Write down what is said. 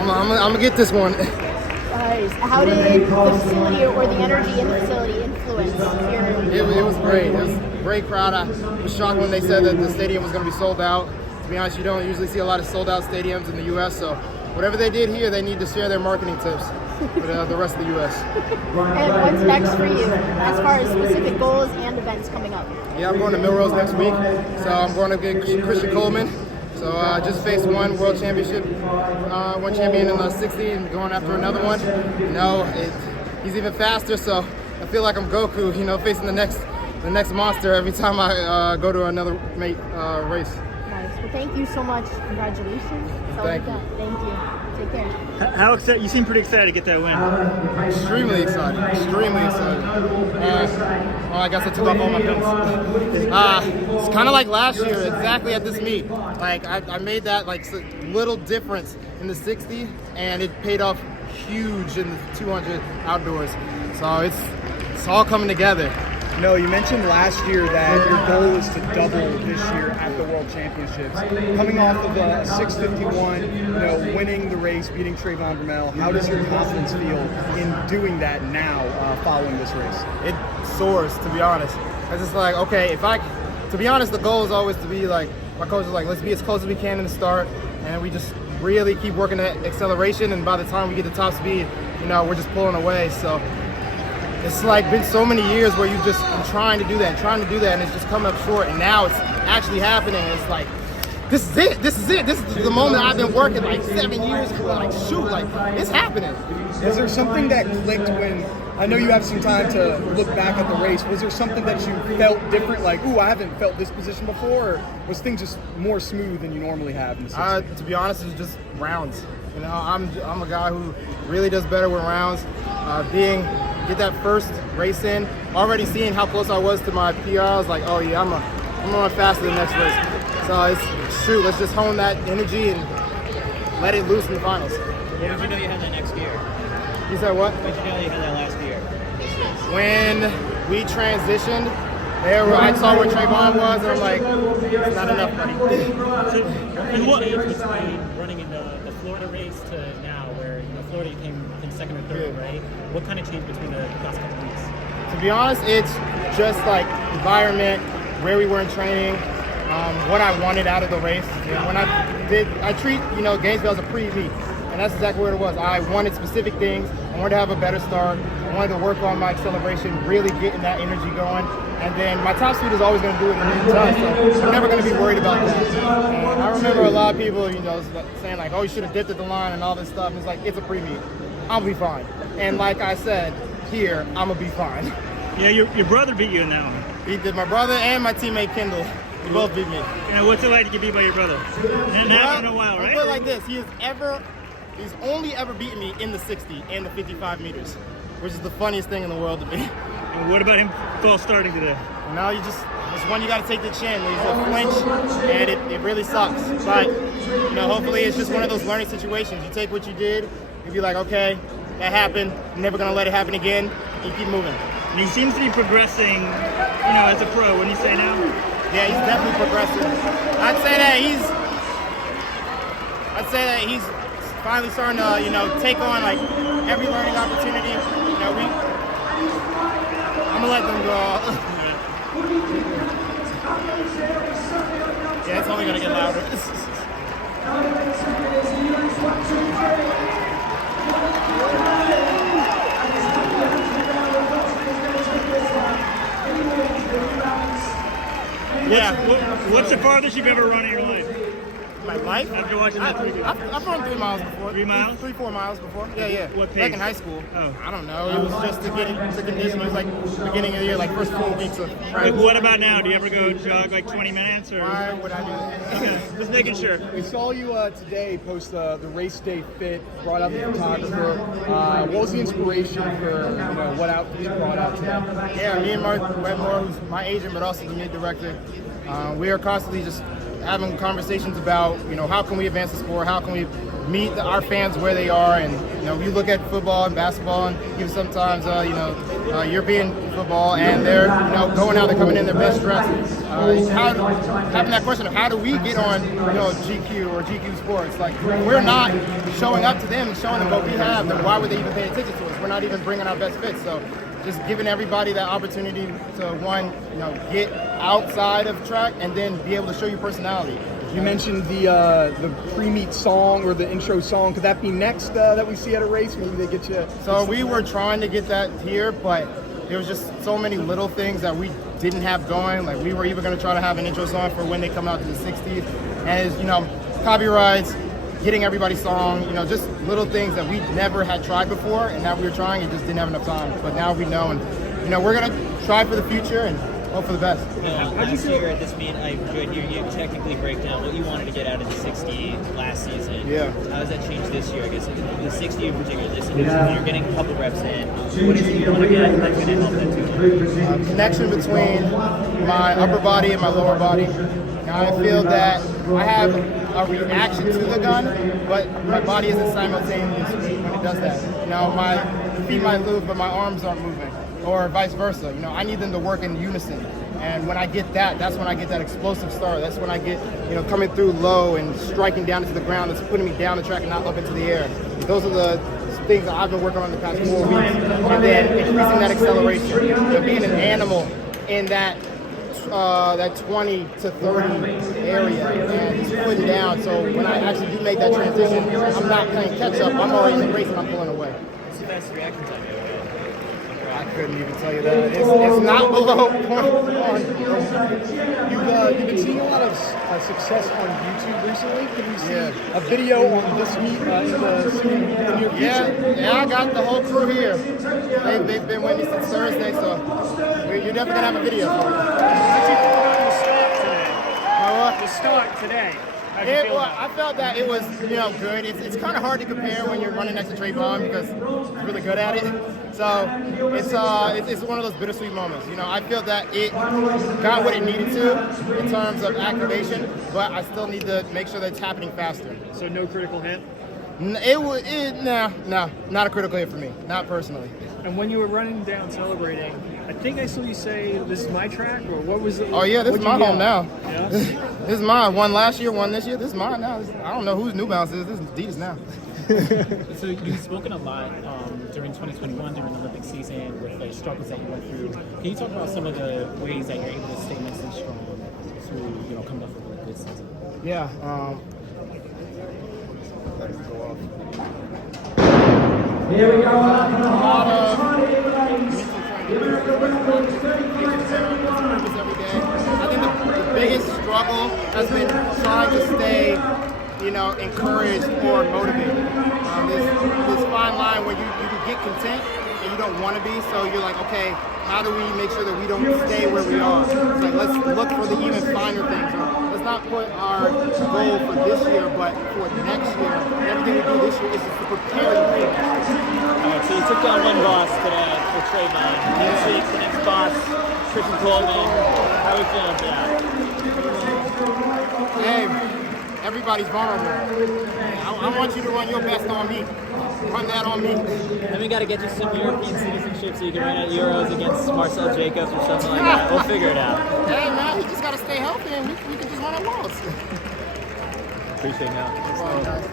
I'm gonna get this one. Nice. How did the facility or the energy in the facility influence your? It was great. It was a great crowd. I was shocked when they said that the stadium was going to be sold out. To be honest, you don't usually see a lot of sold out stadiums in the U.S. So whatever they did here, they need to share their marketing tips with the rest of the U.S. And what's next for you as far as specific goals and events coming up? Yeah, I'm going to Milrose next week. So I'm going to get Christian Coleman. So just faced one world championship, one champion in the 60 and going after another one. He's even faster, so I feel like I'm Goku, facing the next monster every time I go to another race. Nice. Well, thank you so much. Congratulations. Thank you. Thank you. Take care. How excited? You seem pretty excited to get that win. Extremely excited. Extremely excited. I guess I took off all my pins. It's kind of like last year, exactly at this meet. Like I made that little difference in the 60, and it paid off huge in the 200 outdoors. So it's all coming together. No, you mentioned last year that your goal is to double this year at the World Championships. Coming off of a 6:51, winning the race, beating Trayvon Bromell, how does your confidence feel in doing that now, following this race? It soars, to be honest. It's just like, okay, to be honest, the goal is always to be like, my coach is like, let's be as close as we can in the start, and we just really keep working that acceleration, and by the time we get to top speed, we're just pulling away. So it's been so many years where I'm trying to do that, and it's just coming up short, and now it's actually happening, and it's like, this is it, this is the moment I've been working 7 years for, it's happening. Is there something that clicked when, I know you have some time to look back at the race, was there something that you felt different, I haven't felt this position before, or was things just more smooth than you normally have in the 60? To be honest, it's just rounds. I'm a guy who really does better with rounds. Get that first race in, already seeing how close I was to my PR, I was like, oh yeah, I'm going faster the next race. So let's just hone that energy and let it loose in the finals. When did you know you had that next year? You said what? When did you know you had that last year? When we transitioned, I saw where Trayvon was, and I'm like, it's not enough, buddy. And what changed between running in the Florida race to now, where Florida came second or third, right? What kind of changed between the last couple of weeks? To be honest, it's just environment, where we were in training, what I wanted out of the race. When I treat Gainesville as a pre-meet, and that's exactly what it was. I wanted specific things. I wanted to have a better start. I wanted to work on my acceleration, really getting that energy going. And then my top speed is always going to do it in the meantime, so I'm never going to be worried about that. And I remember a lot of people, saying oh, you should have dipped at the line and all this stuff. And it's it's a pre-meet. I'll be fine. And like I said, here, I'm going to be fine. Yeah, your brother beat you in that one. He did. My brother and my teammate Kendall. They both beat me. And what's it like to get beat by your brother? And not in a while, right? I'll put it like this. He's only ever beaten me in the 60 and the 55 meters, which is the funniest thing in the world to me. And what about him false starting today? Now it's one you got to take the chin. He's a flinch, and it really sucks. But, hopefully it's just one of those learning situations. You take what you did, you be like, okay, that happened. I'm never going to let it happen again. You keep moving. And he seems to be progressing, as a pro. Wouldn't you say now? Yeah, he's definitely progressing. I'd say that he's finally starting to, take on every learning opportunity. I'm gonna let them go. Yeah, it's only gonna get louder. Yeah. What's the farthest you've ever run in your life? My life? After watching that 3 games. I've run 3 miles before. 3 miles? 4 miles before. Yeah. What pace? Back in high school. Oh. I don't know. It was just to get into condition. It was beginning of the year, first 4 weeks of practice. What about now? Do you ever go jog 20 minutes? Or? Why would I do that? Okay, just making sure. We saw you today post the race day fit, brought out the photographer. What was the inspiration for what outfit you brought out today? Yeah, me and Mark Wetmore, who's my agent but also the meet director, we are constantly just having conversations about how can we advance the sport, how can we meet our fans where they are, and you look at football and basketball, and even sometimes European football, and they're going out, they're coming in their best dress. Having that question of how do we get on GQ or GQ Sports, like we're not showing up to them and showing them what we have, then why would they even pay attention to us? We're not even bringing our best fits. So just giving everybody that opportunity to get outside of track and then be able to show your personality. You mentioned the pre-meet song or the intro song. Could that be next that we see at a race? Maybe they get you. So we were trying to get that here, but there was just so many little things that we didn't have going. Like we were even going to try to have an intro song for when they come out to the 60s, and copyrights, getting everybody's song, just little things that we never had tried before, and now we were trying and just didn't have enough time. But now we know, and we're going to try for the future and hope for the best. Last year at this meet, I enjoyed hearing you technically break down what you wanted to get out of the 60 last season. Yeah. How has that changed this year? I guess the 60 in particular, this year, you're getting a couple reps in. What is it you want to get that's going to help that too? Connection between my upper body and my lower body. Now I feel that I have a reaction to the gun, but my body isn't simultaneous when it does that. My feet might move, but my arms aren't moving, or vice versa. I need them to work in unison. And when I get that, that's when I get that explosive start. That's when I get, coming through low and striking down into the ground. That's putting me down the track and not up into the air. Those are the things that I've been working on the past 4 weeks. And then increasing that acceleration, being an animal in that 20 to 30 area and just putting down. So when I actually do make that transition, I'm not playing catch up. I'm already in the race and I'm pulling away. What's the best reaction time you ever had? I couldn't even tell you that. It's not below 0.1. You've been seeing a lot of success on YouTube recently. Can we see a video on this meet in the near future? Yeah, I got the whole crew here. They've been with me since Thursday, so you're definitely gonna have a video for it. The start today. I felt that it was, good. It's kind of hard to compare when you're running next to Trayvon because he's really good at it. So it's one of those bittersweet moments. I feel that it got what it needed to in terms of activation, but I still need to make sure that it's happening faster. So no critical hit? No, not a critical hit for me, not personally. And when you were running down celebrating, I think I saw you say, "This is my track," or what was it? Oh yeah, this is my home now. Yeah? This is mine. Won last year, won this year. This is mine now. I don't know whose New Balance is. This is Adidas now. So you've spoken a lot during 2021, during the Olympic season, with the struggles that you went through. Can you talk about some of the ways that you're able to stay mentally strong through, coming off of a good season? Yeah. Here we go. A lot of every day. I think the biggest struggle has been trying to stay, encouraged or motivated. This fine line where you can get content and you don't want to be, so you're like, okay, how do we make sure that we don't stay where we are? It's like, let's look for the even finer things. Let's not put our goal for this year, but for next year. And everything we do this year is just to prepare you for next year. All right, so you took down one boss today for Trayvon. Next week, the next boss, Tristan Coleman. How are we feeling for that? Hey, everybody's vulnerable. I want you to run your best on me. Run that on me. Then we got to get you some European citizenship so you can run at Euros against Marcel Jacobs or something like that. We'll figure it out. Hey, man, you just got to stay healthy and we can just run at Lyles. Appreciate it now. Well, guys.